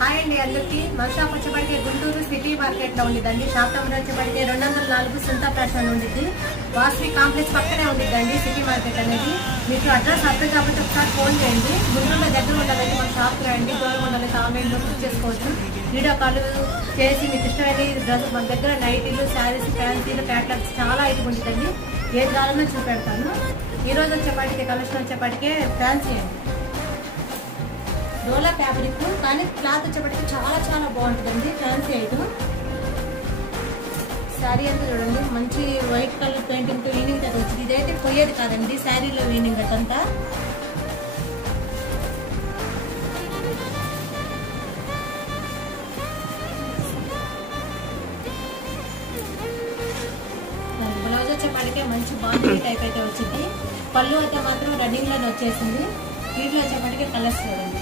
Hi అండి అందరికీ మన షాప్ వచ్చేప్పటికే గుంటూరు సిటీ మార్కెట్లో ఉండిద్దండి. షాప్ నెంబర్ వచ్చేప్పటికే 204 సుంతా ఫ్యాషన్ ఉండిద్ది. వాస్వి కాంప్లెక్స్ పక్కనే ఉండిద్దండి సిటీ మార్కెట్ అనేది. మీకు అడ్రస్ అర్థం కాబట్టి ఒకసారి ఫోన్ చేయండి. గుంటూరులో దగ్గర ఉండాలంటే మన షాప్కి రండి. దూరం ఉండాలంటే ఆన్లైన్లో బుక్ చేసుకోవచ్చు. వీడియో కాల్ చేసి మీకు ఇష్టమైన డ్రెస్ మన దగ్గర నైటీలు, శారీస్, ఫ్యాన్సీలు, క్యాటలాగ్స్ చాలా ఐటమ్ ఉంటుందండి. ఏది కావాలన్నా చూపెడతాను. ఈరోజు వచ్చేప్పటికే కలెక్షన్ వచ్చేప్పటికే ఫ్యాన్సీ అండి. డోలా ఫ్యాబ్రిక్ కానీ క్లాత్ వచ్చేప్పటికి చాలా బాగుంటుందండి. Fancy item. శారీ అంతా చూడండి మంచి వైట్ కలర్ పెయింటింగ్ తో వీనింగ్ అయితే వచ్చింది. ఇదైతే పోయేది కాదండి శారీలో వీనింగ్ అదంతా. బ్లౌజ్ వచ్చేప్పటికే మంచి బాగుంది టైప్ అయితే వచ్చింది. పళ్ళు అయితే మాత్రం రన్నింగ్ లోనే వచ్చేసింది. వీటిలో వచ్చేప్పటికే కలర్స్ చూడండి.